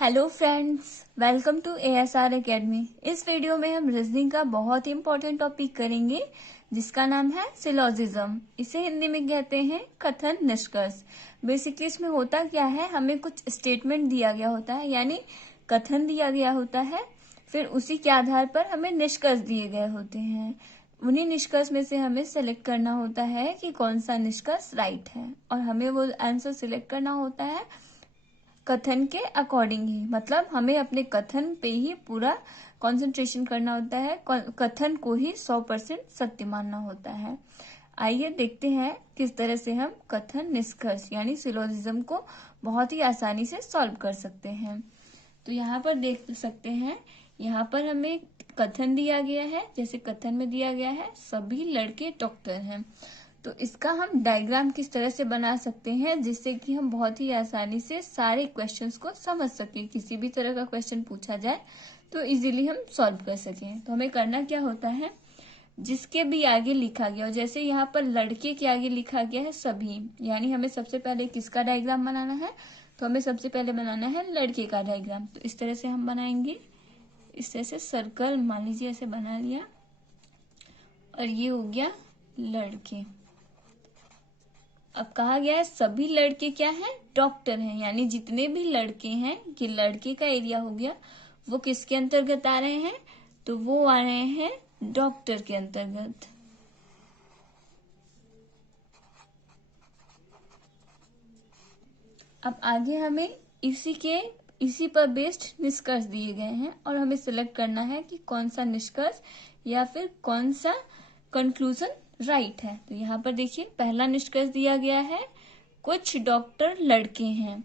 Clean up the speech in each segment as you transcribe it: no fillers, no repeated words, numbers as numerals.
Hello friends, welcome to ASR academy. इस video में हम रीजनिंग का बहुत ही इम्पोर्टेंट टॉपिक करेंगे जिसका नाम है सिलोजिज्म। इसे हिंदी में कहते हैं कथन निष्कर्ष। बेसिकली इसमें होता क्या है, हमें कुछ स्टेटमेंट दिया गया होता है, यानी कथन दिया गया होता है, फिर उसी के आधार पर हमें निष्कर्ष दिए गए होते हैं। उन्हीं निष्कर्ष में से हमें सेलेक्ट करना होता है कि कौन सा निष्कर्ष राइट है, और हमें वो आंसर सिलेक्ट करना होता है कथन के अकॉर्डिंग ही। मतलब हमें अपने कथन पे ही पूरा कंसंट्रेशन करना होता है, कथन को ही 100% सत्य मानना होता है। आइए देखते हैं किस तरह से हम कथन निष्कर्ष यानी सिलोजिज्म को बहुत ही आसानी से सॉल्व कर सकते हैं। तो यहाँ पर देख सकते हैं, यहाँ पर हमें कथन दिया गया है। जैसे कथन में दिया गया है सभी लड़के डॉक्टर हैं, तो इसका हम डायग्राम किस तरह से बना सकते हैं जिससे कि हम बहुत ही आसानी से सारे क्वेश्चंस को समझ सकें। किसी भी तरह का क्वेश्चन पूछा जाए तो इजीली हम सॉल्व कर सकें। तो हमें करना क्या होता है, जिसके भी आगे लिखा गया हो, जैसे यहाँ पर लड़के के आगे लिखा गया है सभी, यानी हमें सबसे पहले किसका डायग्राम बनाना है, तो हमें सबसे पहले बनाना है लड़के का डायग्राम। तो इस तरह से हम बनाएंगे, इस तरह से सर्कल मान लीजिए ऐसे बना लिया, और ये हो गया लड़के। अब कहा गया है सभी लड़के क्या हैं, डॉक्टर हैं, यानी जितने भी लड़के हैं, ये लड़के का एरिया हो गया, वो किसके अंतर्गत आ रहे हैं, तो वो आ रहे हैं डॉक्टर के अंतर्गत। अब आगे हमें इसी पर बेस्ड निष्कर्ष दिए गए हैं, और हमें सिलेक्ट करना है कि कौन सा निष्कर्ष या फिर कौन सा कंक्लूजन राइट है। तो यहाँ पर देखिए पहला निष्कर्ष दिया गया है कुछ डॉक्टर लड़के हैं।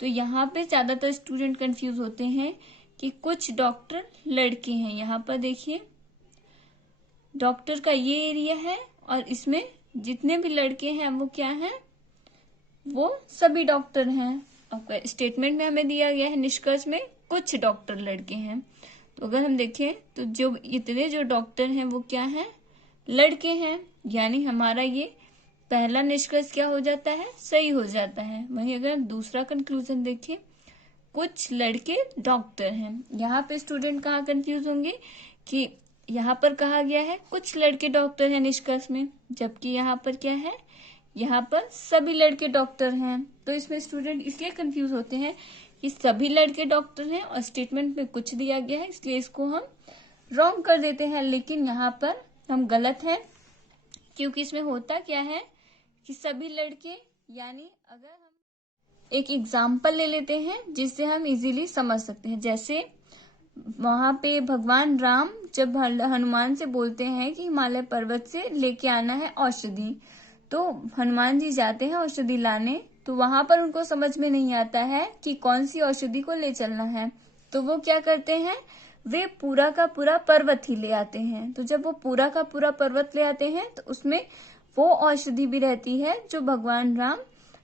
तो यहाँ पे ज्यादातर स्टूडेंट कंफ्यूज होते हैं कि कुछ डॉक्टर लड़के हैं। यहाँ पर देखिए डॉक्टर का ये एरिया है, और इसमें जितने भी लड़के हैं वो क्या हैं, वो सभी डॉक्टर हैं। अब स्टेटमेंट में हमें दिया गया है निष्कर्ष में कुछ डॉक्टर लड़के हैं, तो अगर हम देखें तो जो इतने जो डॉक्टर हैं वो क्या हैं, लड़के हैं, यानी हमारा ये पहला निष्कर्ष क्या हो जाता है, सही हो जाता है। वहीं अगर हम दूसरा कंक्लूजन देखें, कुछ लड़के डॉक्टर हैं, यहाँ पे स्टूडेंट कहाँ कंफ्यूज होंगे कि यहाँ पर कहा गया है कुछ लड़के डॉक्टर हैं निष्कर्ष में, जबकि यहाँ पर क्या है, यहाँ पर सभी लड़के डॉक्टर हैं। तो इसमें स्टूडेंट इसलिए कंफ्यूज होते हैं कि सभी लड़के डॉक्टर हैं और स्टेटमेंट में कुछ दिया गया है, इसलिए इसको हम रॉन्ग कर देते हैं। लेकिन यहाँ पर हम गलत हैं, क्योंकि इसमें होता क्या है कि सभी लड़के, यानी अगर हम एक एग्जाम्पल ले लेते हैं जिससे हम इजीली समझ सकते हैं। जैसे वहां पे भगवान राम जब हनुमान से बोलते हैं कि हिमालय पर्वत से लेके आना है औषधि, तो हनुमान जी जाते हैं औषधि लाने, तो वहां पर उनको समझ में नहीं आता है कि कौन सी औषधि को ले चलना है, तो वो क्या करते हैं, वे पूरा का पूरा पर्वत ही ले आते हैं। तो जब वो पूरा का पूरा पर्वत ले आते हैं तो उसमें वो औषधि भी रहती है जो भगवान राम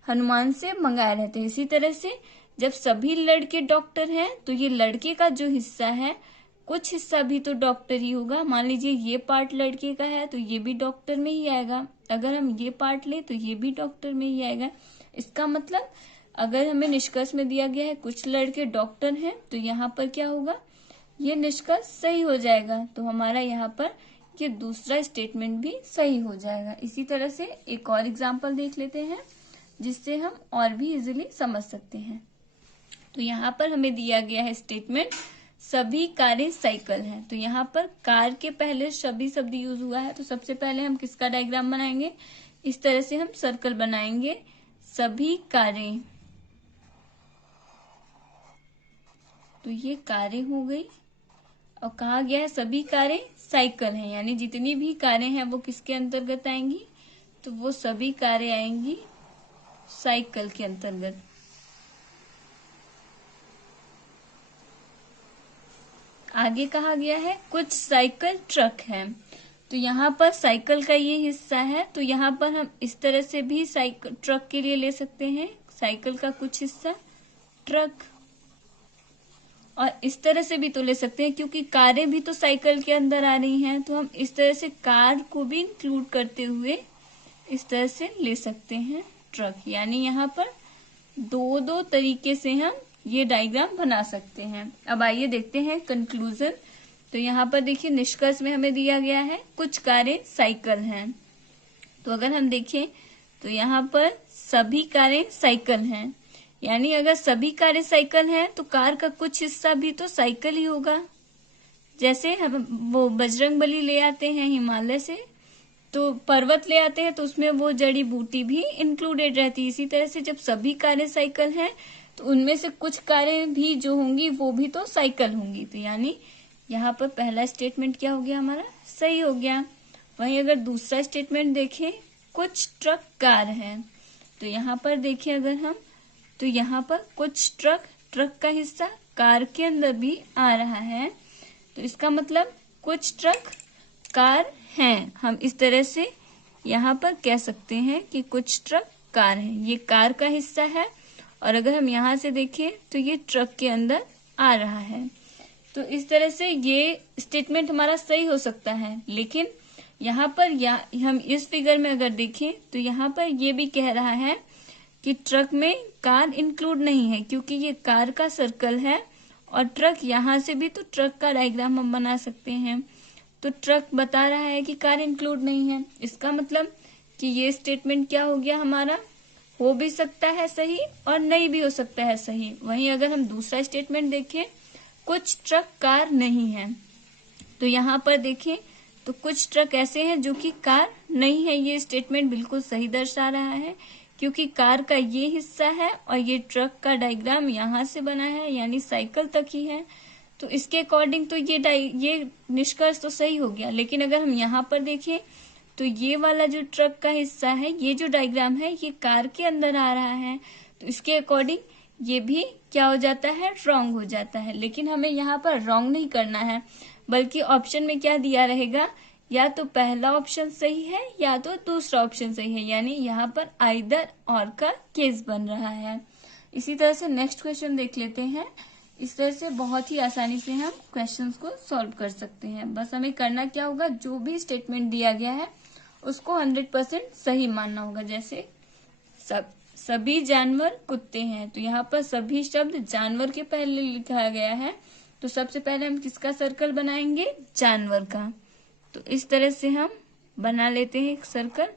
हनुमान से मंगाए रहते हैं। इसी तरह से जब सभी लड़के डॉक्टर हैं तो ये लड़के का जो हिस्सा है, कुछ हिस्सा भी तो डॉक्टर ही होगा। मान लीजिए ये पार्ट लड़के का है तो ये भी डॉक्टर में ही आएगा, अगर हम ये पार्ट ले तो ये भी डॉक्टर में ही आएगा। इसका मतलब अगर हमें निष्कर्ष में दिया गया है कुछ लड़के डॉक्टर हैं, तो यहाँ पर क्या होगा, ये निष्कर्ष सही हो जाएगा। तो हमारा यहाँ पर ये दूसरा स्टेटमेंट भी सही हो जाएगा। इसी तरह से एक और एग्जाम्पल देख लेते हैं जिससे हम और भी इजीली समझ सकते हैं। तो यहाँ पर हमें दिया गया है स्टेटमेंट सभी कारें साइकिल हैं। तो यहाँ पर कार के पहले सभी शब्द यूज हुआ है, तो सबसे पहले हम किसका डायग्राम बनाएंगे, इस तरह से हम सर्कल बनाएंगे सभी कारें। तो ये कारें हो गई, और कहा गया है सभी कारें साइकिल हैं, यानी जितनी भी कारें हैं वो किसके अंतर्गत आएंगी, तो वो सभी कारें आएंगी साइकिल के अंतर्गत। आगे कहा गया है कुछ साइकिल ट्रक हैं, तो यहाँ पर साइकिल का ये हिस्सा है, तो यहाँ पर हम इस तरह से भी साइकिल ट्रक के लिए ले सकते हैं, साइकिल का कुछ हिस्सा ट्रक, और इस तरह से भी तो ले सकते हैं क्योंकि कारें भी तो साइकिल के अंदर आ रही हैं, तो हम इस तरह से कार को भी इंक्लूड करते हुए इस तरह से ले सकते हैं ट्रक। यानी यहाँ पर दो तरीके से हम ये डायग्राम बना सकते हैं। अब आइए देखते हैं कंक्लूजन। तो यहाँ पर देखिए निष्कर्ष में हमें दिया गया है कुछ कारें साइकिल हैं। तो अगर हम देखें तो यहाँ पर सभी कारें साइकिल हैं, यानी अगर सभी कारें साइकिल हैं तो कार का कुछ हिस्सा भी तो साइकिल ही होगा। जैसे हम वो बजरंगबली ले आते हैं हिमालय से, तो पर्वत ले आते हैं तो उसमें वो जड़ी बूटी भी इंक्लूडेड रहती है। इसी तरह से जब सभी कारें साइकिल हैं तो उनमें से कुछ कारें भी जो होंगी वो भी तो साइकिल होंगी। तो यानी यहाँ पर पहला स्टेटमेंट क्या हो गया हमारा, सही हो गया। वहीं अगर दूसरा स्टेटमेंट देखें, कुछ ट्रक कार हैं, तो यहाँ पर देखें अगर हम, तो यहाँ पर कुछ ट्रक का हिस्सा कार के अंदर भी आ रहा है। तो इसका मतलब कुछ ट्रक कार हैं। हम इस तरह से यहाँ पर कह सकते हैं कि कुछ ट्रक कार हैं, ये कार का हिस्सा है। और अगर हम यहाँ से देखें तो ये ट्रक के अंदर आ रहा है। तो इस तरह से ये स्टेटमेंट हमारा सही हो सकता है। लेकिन यहाँ पर हम इस फिगर में अगर देखें तो यहाँ पर ये भी कह रहा है कि ट्रक में कार इंक्लूड नहीं है, क्योंकि ये कार का सर्कल है और ट्रक यहाँ से भी तो ट्रक का डायग्राम हम बना सकते हैं। तो ट्रक बता रहा है कि कार इंक्लूड नहीं है। इसका मतलब कि ये स्टेटमेंट क्या हो गया हमारा, हो भी सकता है सही और नहीं भी हो सकता है सही। वहीं अगर हम दूसरा स्टेटमेंट देखें, कुछ ट्रक कार नहीं है, तो यहाँ पर देखें तो कुछ ट्रक ऐसे हैं जो कि कार नहीं है। ये स्टेटमेंट बिल्कुल सही दर्शा रहा है, क्योंकि कार का ये हिस्सा है और ये ट्रक का डायग्राम यहाँ से बना है, यानी साइकिल तक ही है। तो इसके अकॉर्डिंग तो ये निष्कर्ष तो सही हो गया। लेकिन अगर हम यहाँ पर देखें तो ये वाला जो ट्रक का हिस्सा है, ये जो डायग्राम है, ये कार के अंदर आ रहा है। तो इसके अकॉर्डिंग ये भी क्या हो जाता है, रॉन्ग हो जाता है। लेकिन हमें यहाँ पर रॉन्ग नहीं करना है, बल्कि ऑप्शन में क्या दिया रहेगा, या तो पहला ऑप्शन सही है या तो दूसरा ऑप्शन सही है, यानी यहाँ पर आइदर और का केस बन रहा है। इसी तरह से नेक्स्ट क्वेश्चन देख लेते हैं। इस तरह से बहुत ही आसानी से हम क्वेश्चंस को सॉल्व कर सकते हैं। बस हमें करना क्या होगा, जो भी स्टेटमेंट दिया गया है उसको 100% सही मानना होगा। जैसे सभी जानवर कुत्ते हैं, तो यहाँ पर सभी शब्द जानवर के पहले लिखा गया है, तो सबसे पहले हम किसका सर्कल बनाएंगे, जानवर का। तो इस तरह से हम बना लेते हैं एक सर्कल,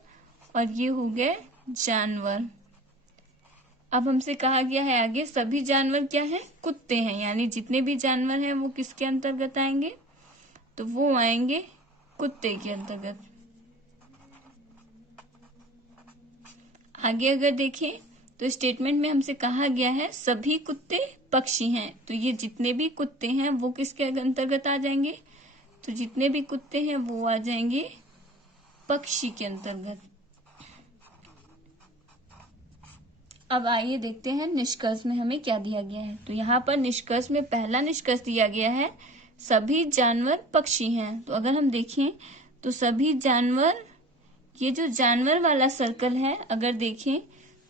और ये हो गए जानवर। अब हमसे कहा गया है आगे सभी जानवर क्या है, कुत्ते हैं, यानी जितने भी जानवर हैं वो किसके अंतर्गत आएंगे, तो वो आएंगे कुत्ते के अंतर्गत। आगे अगर देखें तो स्टेटमेंट में हमसे कहा गया है सभी कुत्ते पक्षी हैं, तो ये जितने भी कुत्ते हैं वो किसके अंतर्गत आ जाएंगे, तो जितने भी कुत्ते हैं वो आ जाएंगे पक्षी के अंतर्गत। अब आइए देखते हैं निष्कर्ष में हमें क्या दिया गया है। तो यहाँ पर निष्कर्ष में पहला निष्कर्ष दिया गया है सभी जानवर पक्षी हैं। तो अगर हम देखें तो सभी जानवर, ये जो जानवर वाला सर्कल है अगर देखें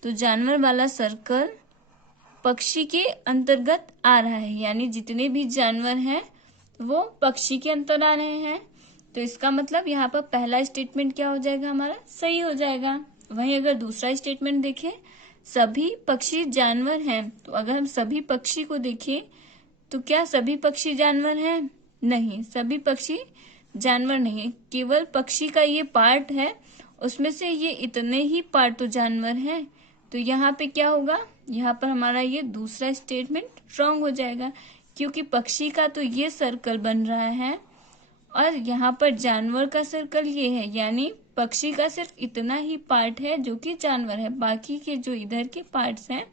तो जानवर वाला सर्कल पक्षी के अंतर्गत आ रहा है, यानी जितने भी जानवर हैं वो पक्षी के अंतर आ रहे हैं। तो इसका मतलब यहाँ पर पहला स्टेटमेंट क्या हो जाएगा हमारा, सही हो जाएगा। वहीं अगर दूसरा स्टेटमेंट देखें सभी पक्षी जानवर हैं, तो अगर हम सभी पक्षी को देखें तो क्या सभी पक्षी जानवर हैं, नहीं, सभी पक्षी जानवर नहीं है, केवल पक्षी का ये पार्ट है, उसमें से ये इतने ही पार्ट तो जानवर हैं। तो यहाँ पे क्या होगा, यहाँ पर हमारा ये दूसरा स्टेटमेंट रॉन्ग हो जाएगा, क्योंकि पक्षी का तो ये सर्कल बन रहा है और यहाँ पर जानवर का सर्कल ये है, यानी पक्षी का सिर्फ इतना ही पार्ट है जो कि जानवर है, बाकी के जो इधर के पार्ट्स हैं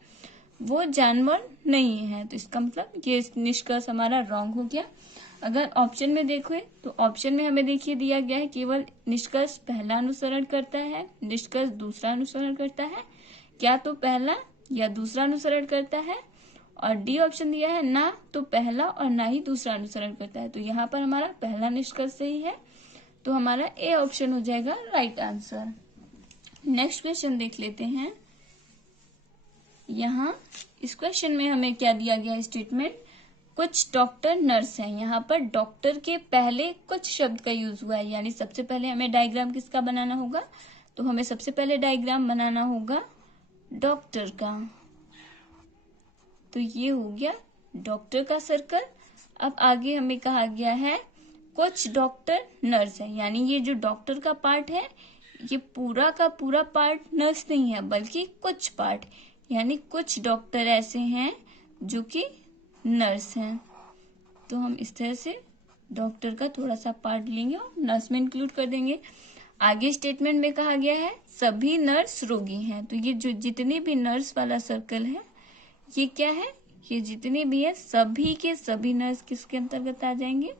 वो जानवर नहीं है। तो इसका मतलब ये निष्कर्ष हमारा रॉन्ग हो गया। अगर ऑप्शन में देखो तो ऑप्शन में हमें देखिए दिया गया है केवल निष्कर्ष पहला अनुसरण करता है, निष्कर्ष दूसरा अनुसरण करता है, क्या तो पहला या दूसरा अनुसरण करता है, और डी ऑप्शन दिया है ना तो पहला और ना ही दूसरा अनुसरण करता है। तो यहाँ पर हमारा पहला निष्कर्ष सही है, तो हमारा ए ऑप्शन हो जाएगा राइट आंसर। नेक्स्ट क्वेश्चन देख लेते हैं। यहाँ इस क्वेश्चन में हमें क्या दिया गया है स्टेटमेंट, कुछ डॉक्टर नर्स हैं। यहाँ पर डॉक्टर के पहले कुछ शब्द का यूज हुआ है, यानी सबसे पहले हमें डायग्राम किसका बनाना होगा, तो हमें सबसे पहले डायग्राम बनाना होगा डॉक्टर का। तो ये हो गया डॉक्टर का सर्कल। अब आगे हमें कहा गया है कुछ डॉक्टर नर्स है, यानी ये जो डॉक्टर का पार्ट है ये पूरा का पूरा पार्ट नर्स नहीं है बल्कि कुछ पार्ट, यानी कुछ डॉक्टर ऐसे हैं जो कि नर्स हैं। तो हम इस तरह से डॉक्टर का थोड़ा सा पार्ट लेंगे और नर्स में इंक्लूड कर देंगे। आगे स्टेटमेंट में कहा गया है सभी नर्स रोगी हैं, तो ये जो जितने भी नर्स वाला सर्कल है ये क्या है, ये जितने भी है सभी के सभी नर्स किसके अंतर्गत आ जाएंगे,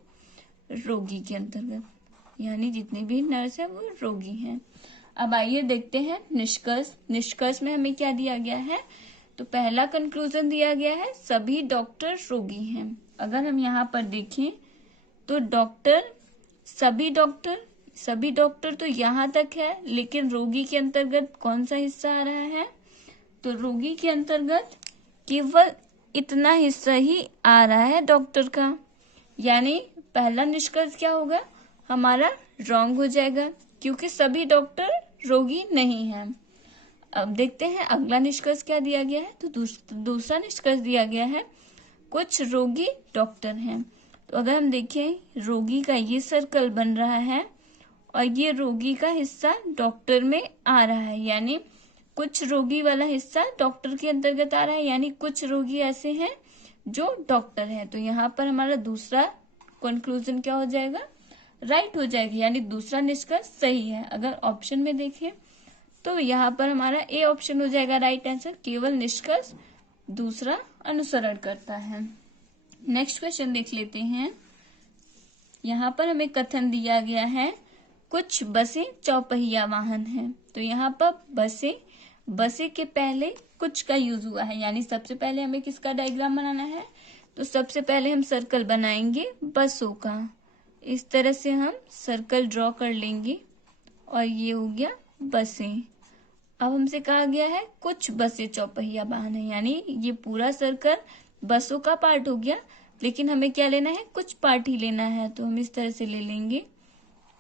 रोगी के अंतर्गत, यानी जितने भी नर्स है वो रोगी हैं। अब आइए देखते हैं निष्कर्ष। निष्कर्ष में हमें क्या दिया गया है, तो पहला कंक्लूजन दिया गया है सभी डॉक्टर रोगी हैं। अगर हम यहाँ पर देखें तो डॉक्टर सभी डॉक्टर तो यहाँ तक है, लेकिन रोगी के अंतर्गत कौन सा हिस्सा आ रहा है, तो रोगी के अंतर्गत केवल इतना हिस्सा ही आ रहा है डॉक्टर का, यानी पहला निष्कर्ष क्या होगा हमारा रॉन्ग हो जाएगा क्योंकि सभी डॉक्टर रोगी नहीं हैं। अब देखते हैं अगला निष्कर्ष क्या दिया गया है, तो दूसरा निष्कर्ष दिया गया है कुछ रोगी डॉक्टर हैं। तो अगर हम देखें रोगी का ये सर्कल बन रहा है और ये रोगी का हिस्सा डॉक्टर में आ रहा है, यानी कुछ रोगी वाला हिस्सा डॉक्टर के अंतर्गत आ रहा है, यानी कुछ रोगी ऐसे हैं जो डॉक्टर है। तो यहाँ पर हमारा दूसरा कंक्लूजन क्या हो जाएगा, राइट हो जाएगा, यानी दूसरा निष्कर्ष सही है। अगर ऑप्शन में देखें तो यहाँ पर हमारा ए ऑप्शन हो जाएगा राइट आंसर, केवल निष्कर्ष दूसरा अनुसरण करता है। नेक्स्ट क्वेश्चन देख लेते हैं। यहाँ पर हमें कथन दिया गया है कुछ बसें चौपहिया वाहन हैं। तो यहाँ पर बसें के पहले कुछ का यूज हुआ है, यानी सबसे पहले हमें किसका डायग्राम बनाना है, तो सबसे पहले हम सर्कल बनाएंगे बसों का। इस तरह से हम सर्कल ड्रॉ कर लेंगे और ये हो गया बसें। अब हमसे कहा गया है कुछ बसें चौपहिया वाहन है, यानी ये पूरा सर्कल बसों का पार्ट हो गया, लेकिन हमें क्या लेना है, कुछ पार्ट ही लेना है। तो हम इस तरह से ले लेंगे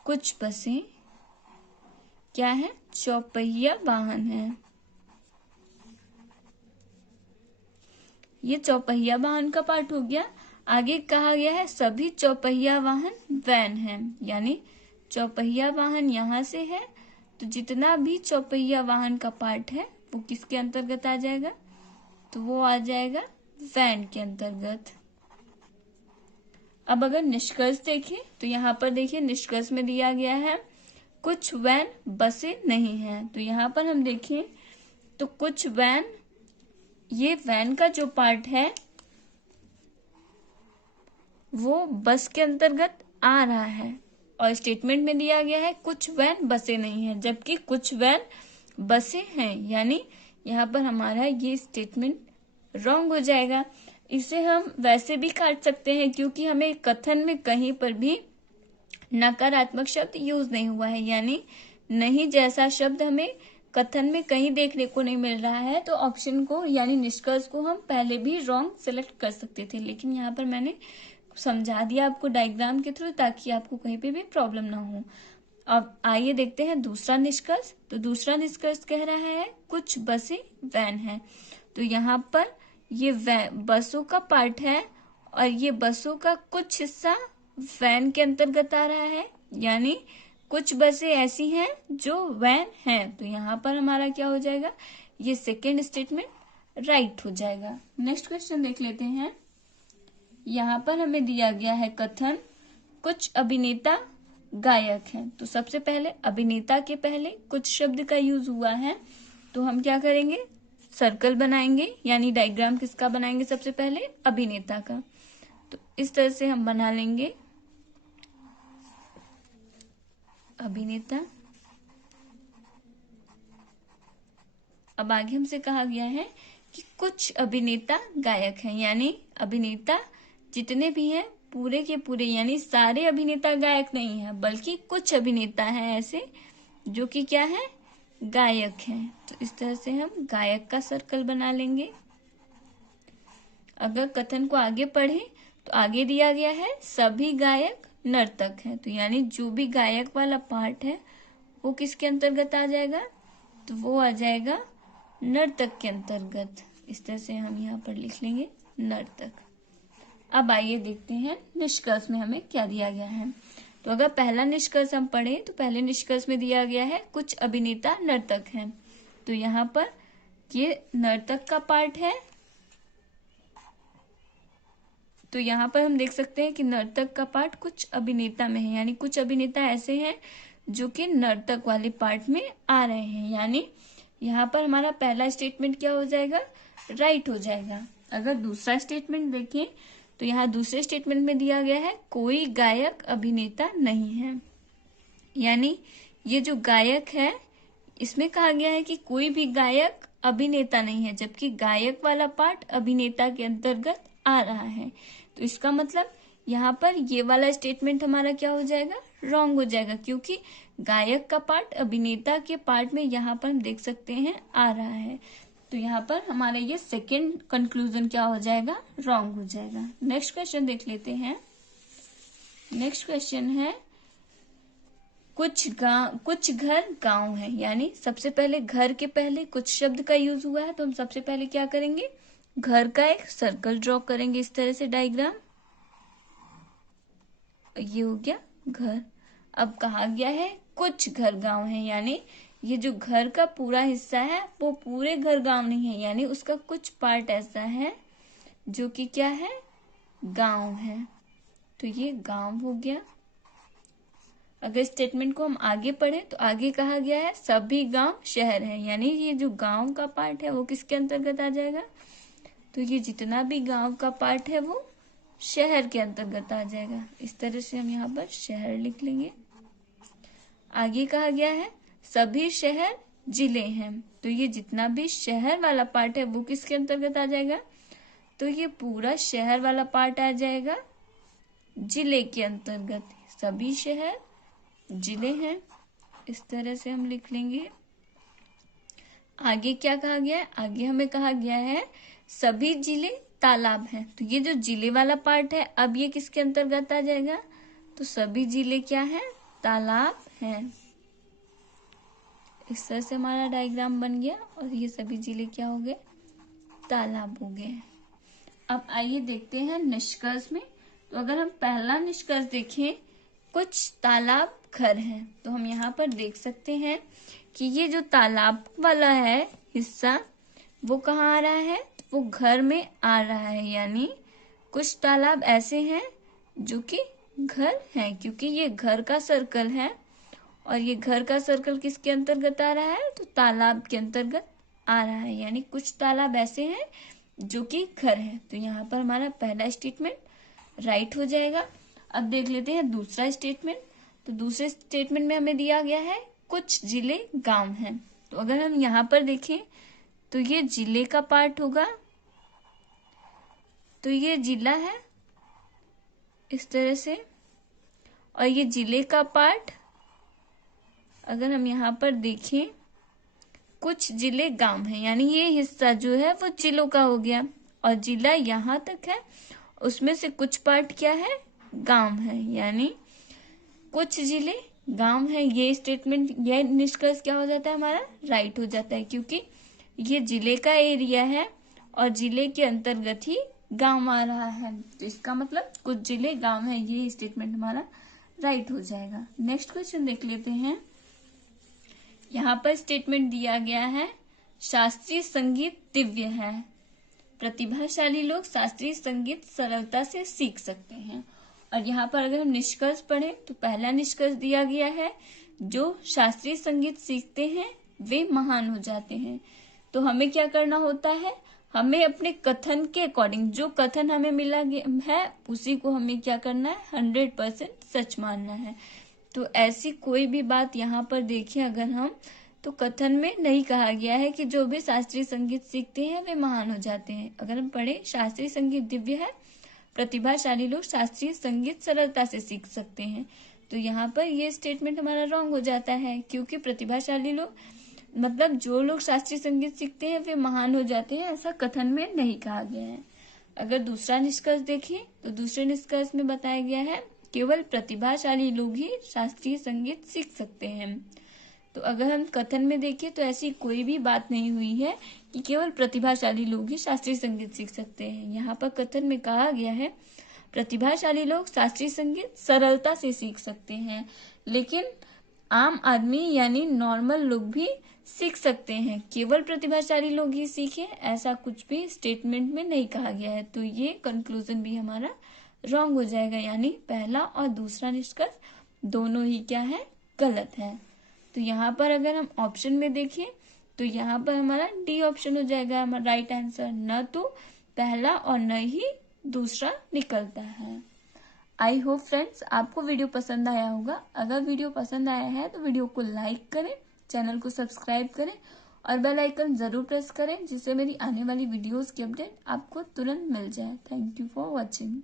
कुछ बसें क्या है, चौपहिया वाहन है। ये चौपहिया वाहन का पार्ट हो गया। आगे कहा गया है सभी चौपहिया वाहन वैन है, यानी चौपहिया वाहन यहाँ से है, तो जितना भी चौपहिया वाहन का पार्ट है वो किसके अंतर्गत आ जाएगा, तो वो आ जाएगा वैन के अंतर्गत। अब अगर निष्कर्ष देखें तो यहाँ पर देखिए निष्कर्ष में दिया गया है कुछ वैन बसें नहीं हैं। तो यहाँ पर हम देखें तो कुछ वैन, ये वैन का जो पार्ट है वो बस के अंतर्गत आ रहा है, और स्टेटमेंट में दिया गया है कुछ वैन बसें नहीं हैं, जबकि कुछ वैन बसें हैं, यानी यहाँ पर हमारा ये स्टेटमेंट रॉन्ग हो जाएगा। इसे हम वैसे भी काट सकते हैं क्योंकि हमें कथन में कहीं पर भी नकारात्मक शब्द यूज नहीं हुआ है, यानी नहीं जैसा शब्द हमें कथन में कहीं देखने को नहीं मिल रहा है, तो ऑप्शन को यानी निष्कर्ष को हम पहले भी रॉन्ग सिलेक्ट कर सकते थे, लेकिन यहाँ पर मैंने समझा दिया आपको डायग्राम के थ्रू ताकि आपको कहीं पे भी प्रॉब्लम ना हो। अब आइए देखते हैं दूसरा निष्कर्ष। तो दूसरा निष्कर्ष कह रहा है कुछ बसें वैन है। तो यहाँ पर ये बसों का पार्ट है और ये बसों का कुछ हिस्सा वैन के अंतर्गत आ रहा है, यानी कुछ बसें ऐसी हैं जो वैन हैं। तो यहाँ पर हमारा क्या हो जाएगा, ये सेकेंड स्टेटमेंट राइट हो जाएगा। नेक्स्ट क्वेश्चन देख लेते हैं। यहाँ पर हमें दिया गया है कथन कुछ अभिनेता गायक हैं। तो सबसे पहले अभिनेता के पहले कुछ शब्द का यूज हुआ है, तो हम क्या करेंगे, सर्कल बनाएंगे, यानी डायग्राम किसका बनाएंगे, सबसे पहले अभिनेता का। तो इस तरह से हम बना लेंगे अभिनेता। अब आगे हमसे कहा गया है कि कुछ अभिनेता गायक हैं, यानी अभिनेता जितने भी हैं पूरे के पूरे, यानी सारे अभिनेता गायक नहीं है बल्कि कुछ अभिनेता हैं ऐसे जो कि क्या है, गायक हैं। तो इस तरह से हम गायक का सर्कल बना लेंगे। अगर कथन को आगे पढ़े तो आगे दिया गया है सभी गायक नर्तक हैं, तो यानी जो भी गायक वाला पार्ट है वो किसके अंतर्गत आ जाएगा, तो वो आ जाएगा नर्तक के अंतर्गत। इस तरह से हम यहाँ पर लिख लेंगे नर्तक। अब आइए देखते हैं निष्कर्ष में हमें क्या दिया गया है। तो अगर पहला निष्कर्ष हम पढ़ें तो पहले निष्कर्ष में दिया गया है कुछ अभिनेता नर्तक हैं। तो यहाँ पर ये नर्तक का पार्ट है। तो यहाँ पर हम देख सकते हैं कि नर्तक का पार्ट कुछ अभिनेता में है, यानी कुछ अभिनेता ऐसे हैं जो कि नर्तक वाले पार्ट में आ रहे हैं। यानी यहाँ पर हमारा पहला स्टेटमेंट क्या हो जाएगा, राइट हो जाएगा। अगर दूसरा स्टेटमेंट देखें तो यहाँ दूसरे स्टेटमेंट में दिया गया है कोई गायक अभिनेता नहीं है। यानी ये जो गायक है इसमें कहा गया है कि कोई भी गायक अभिनेता नहीं है, जबकि गायक वाला पार्ट अभिनेता के अंतर्गत आ रहा है। तो इसका मतलब यहाँ पर ये वाला स्टेटमेंट हमारा क्या हो जाएगा, रॉन्ग हो जाएगा, क्योंकि गायक का पार्ट अभिनेता के पार्ट में यहाँ पर हम देख सकते हैं आ रहा है। तो यहाँ पर हमारा ये सेकेंड कंक्लूजन क्या हो जाएगा, रॉन्ग हो जाएगा। नेक्स्ट क्वेश्चन देख लेते हैं। नेक्स्ट क्वेश्चन है कुछ घर गांव है। यानी सबसे पहले घर के पहले कुछ शब्द का यूज हुआ है, तो हम सबसे पहले क्या करेंगे, घर का एक सर्कल ड्रॉ करेंगे इस तरह से डायग्राम। ये हो गया घर। अब कहा गया है कुछ घर गांव है, यानी ये जो घर का पूरा हिस्सा है वो पूरे घर गांव नहीं है, यानी उसका कुछ पार्ट ऐसा है जो कि क्या है, गांव है। तो ये गांव हो गया। अगर स्टेटमेंट को हम आगे पढ़े तो आगे कहा गया है सभी गांव शहर है, यानी ये जो गांव का पार्ट है वो किसके अंतर्गत आ जाएगा, तो ये जितना भी गांव का पार्ट है वो शहर के अंतर्गत आ जाएगा। इस तरह से हम यहाँ पर शहर लिख लेंगे। आगे कहा गया है सभी शहर जिले हैं, तो ये जितना भी शहर वाला पार्ट है वो किसके अंतर्गत आ जाएगा, तो ये पूरा शहर वाला पार्ट आ जाएगा जिले के अंतर्गत। सभी शहर जिले हैं, इस तरह से हम लिख लेंगे। आगे क्या कहा गया है, आगे हमें कहा गया है सभी जिले तालाब हैं, तो ये जो जिले वाला पार्ट है अब ये किसके अंतर्गत आ जाएगा, तो सभी जिले क्या हैं, तालाब हैं। इस तरह से हमारा डायग्राम बन गया और ये सभी जिले क्या हो गए, तालाब हो गए। अब आइए देखते हैं निष्कर्ष में। तो अगर हम पहला निष्कर्ष देखें कुछ तालाब घर हैं, तो हम यहाँ पर देख सकते हैं कि ये जो तालाब वाला है हिस्सा वो कहाँ आ रहा है, वो घर में आ रहा है। यानी कुछ तालाब ऐसे हैं जो कि घर हैं, क्योंकि ये घर का सर्कल है और ये घर का सर्कल किसके अंतर्गत आ रहा है, तो तालाब के अंतर्गत आ रहा है। यानी कुछ तालाब ऐसे हैं जो कि घर है। तो यहाँ पर हमारा पहला स्टेटमेंट राइट हो जाएगा। अब देख लेते हैं दूसरा स्टेटमेंट। तो दूसरे स्टेटमेंट में हमें दिया गया है कुछ जिले गांव हैं। तो अगर हम यहाँ पर देखें तो ये जिले का पार्ट होगा, तो ये जिला है इस तरह से, और ये जिले का पार्ट अगर हम यहाँ पर देखें कुछ जिले गांव हैं, यानी ये हिस्सा जो है वो जिलों का हो गया और जिला यहाँ तक है, उसमें से कुछ पार्ट क्या है, गांव है। यानी कुछ जिले गांव है, ये स्टेटमेंट, यह निष्कर्ष क्या हो जाता है हमारा, राइट हो जाता है, क्योंकि ये जिले का एरिया है और जिले के अंतर्गत ही गांव आ रहा है। तो इसका मतलब कुछ जिले गांव है, ये स्टेटमेंट हमारा राइट हो जाएगा। नेक्स्ट क्वेश्चन देख लेते हैं। यहाँ पर स्टेटमेंट दिया गया है शास्त्रीय संगीत दिव्य है, प्रतिभाशाली लोग शास्त्रीय संगीत सरलता से सीख सकते हैं। और यहाँ पर अगर हम निष्कर्ष पढ़ें तो पहला निष्कर्ष दिया गया है जो शास्त्रीय संगीत सीखते हैं वे महान हो जाते हैं। तो हमें क्या करना होता है, हमें अपने कथन के अकॉर्डिंग, जो कथन हमें मिला है उसी को हमें क्या करना है, 100% सच मानना है। तो ऐसी कोई भी बात यहाँ पर देखिए अगर हम, तो कथन में नहीं कहा गया है कि जो भी शास्त्रीय संगीत सीखते हैं वे महान हो जाते हैं। अगर हम पढ़े शास्त्रीय संगीत दिव्य है, प्रतिभाशाली लोग शास्त्रीय संगीत सरलता से सीख सकते हैं, तो यहाँ पर ये स्टेटमेंट हमारा रॉन्ग हो जाता है, क्योंकि प्रतिभाशाली लोग मतलब जो लोग शास्त्रीय संगीत सीखते हैं वे महान हो जाते हैं, ऐसा कथन में नहीं कहा गया है। अगर दूसरा निष्कर्ष देखें तो दूसरे निष्कर्ष में बताया गया है केवल प्रतिभाशाली लोग ही शास्त्रीय संगीत सीख सकते हैं। तो अगर हम कथन में देखें तो ऐसी कोई भी बात नहीं हुई है कि केवल प्रतिभाशाली लोग ही शास्त्रीय संगीत सीख सकते हैं। यहाँ पर कथन में कहा गया है प्रतिभाशाली लोग शास्त्रीय संगीत सरलता से सीख सकते हैं, लेकिन आम आदमी यानी नॉर्मल लोग भी सीख सकते हैं। केवल प्रतिभाशाली लोग ही सीखे, ऐसा कुछ भी स्टेटमेंट में नहीं कहा गया है। तो ये कंक्लूजन भी हमारा रॉन्ग हो जाएगा, यानी पहला और दूसरा निष्कर्ष दोनों ही क्या है, गलत है। तो यहाँ पर अगर हम ऑप्शन में देखें तो यहाँ पर हमारा डी ऑप्शन हो जाएगा हमारा राइट आंसर, न तो पहला और न ही दूसरा निकलता है। आई होप फ्रेंड्स आपको वीडियो पसंद आया होगा। अगर वीडियो पसंद आया है तो वीडियो को लाइक करें, चैनल को सब्सक्राइब करें और बेल आइकन जरूर प्रेस करें, जिससे मेरी आने वाली वीडियोस की अपडेट आपको तुरंत मिल जाए। Thank you for watching.